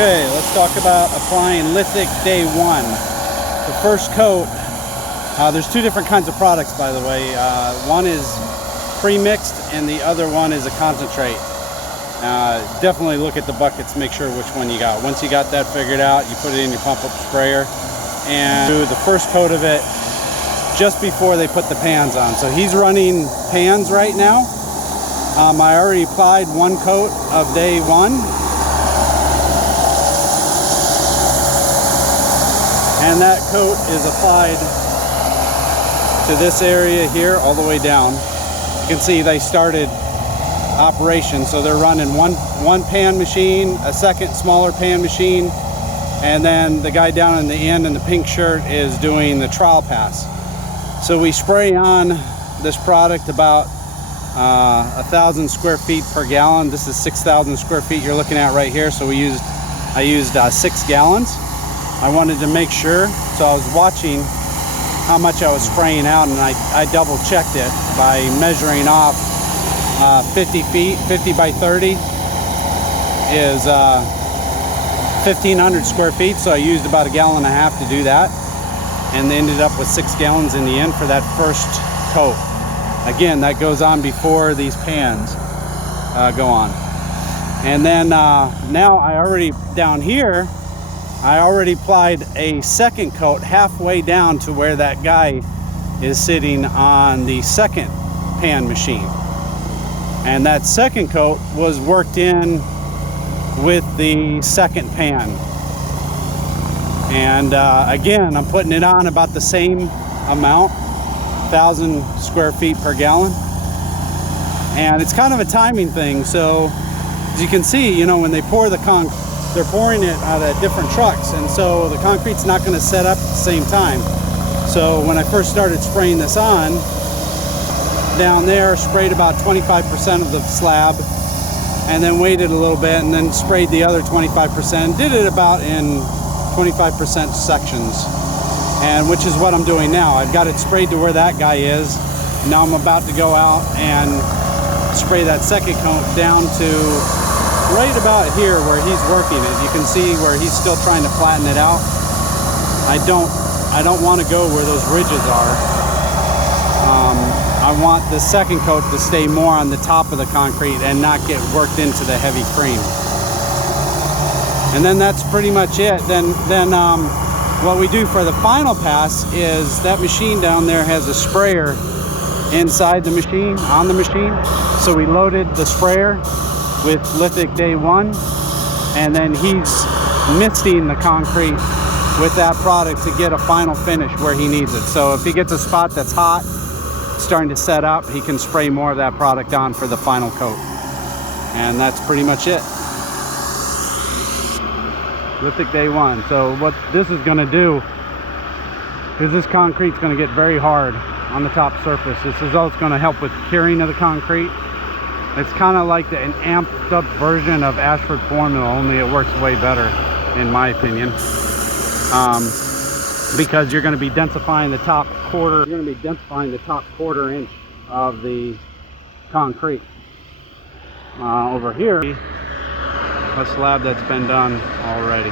Okay, let's talk about applying Lithic Day One. The first coat, there's two different kinds of products, by the way. One is pre-mixed and the other one is a concentrate. Definitely look at the buckets, make sure which one you got. Once you got that figured out, you put it in your pump-up sprayer and do the first coat of it just before they put the pans on. So he's running pans right now. I already applied one coat of Day One. And that coat is applied to this area here all the way down. You can see they started operation, so they're running one pan machine, a second smaller pan machine, and then the guy down in the end in the pink shirt is doing the trial pass. So we spray on this product about 1,000 square feet per gallon. This is 6,000 square feet you're looking at right here. So I used 6 gallons. I wanted to make sure, so I was watching how much I was spraying out, and I double checked it by measuring off 50 feet. 50 by 30 is 1,500 square feet, so I used about 1.5 gallons to do that, and ended up with 6 gallons in the end for that first coat. Again, that goes on before these pans go on. And then now I already, down here, I already applied a second coat halfway down to where that guy is sitting on the second pan machine. And that second coat was worked in with the second pan. And again, I'm putting it on about the same amount, 1,000 square feet per gallon. And it's kind of a timing thing. So as you can see, you know, when they pour the concrete, they're pouring it out of different trucks, and so the concrete's not going to set up at the same time. So when I first started spraying this on, down there, sprayed about 25% of the slab, and then waited a little bit, and then sprayed the other 25%. Did it about in 25% sections, and which is what I'm doing now. I've got it sprayed to where that guy is. Now I'm about to go out and spray that second coat down to right about here where he's working it. You can see where he's still trying to flatten it out. I don't want to go where those ridges are. I want the second coat to stay more on the top of the concrete and not get worked into the heavy cream. And then that's pretty much it. Then what we do for the final pass is that machine down there has a sprayer inside the machine, on the machine. So we loaded the sprayer with Lithic Day One, and then he's misting the concrete with that product to get a final finish where he needs it. So if he gets a spot that's hot, starting to set up, he can spray more of that product on for the final coat. And that's pretty much it. Lithic Day One. So what this is going to do is this concrete's going to get very hard on the top surface. This is also going to help with curing of the concrete. It's kind of like an amped up version of Ashford formula, only it works way better, in my opinion. Because you're going to be densifying the top quarter. You're going to be densifying the top quarter inch of the concrete. Over here, a slab that's been done already.